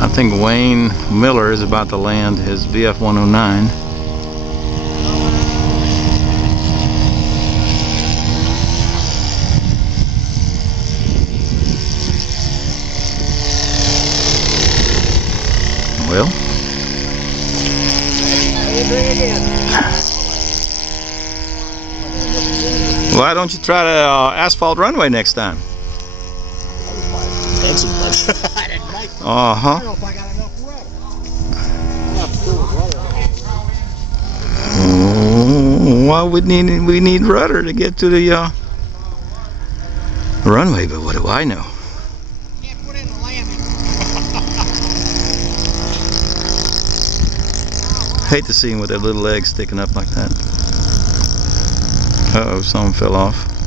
I think Wayne Miller is about to land his Me-109. Well, why don't you try the asphalt runway next time? Uh-huh. Well, we need rudder to get to the runway, but what do I know? Can't put in the landing. Hate to see him with their little legs sticking up like that. Uh-oh, something fell off.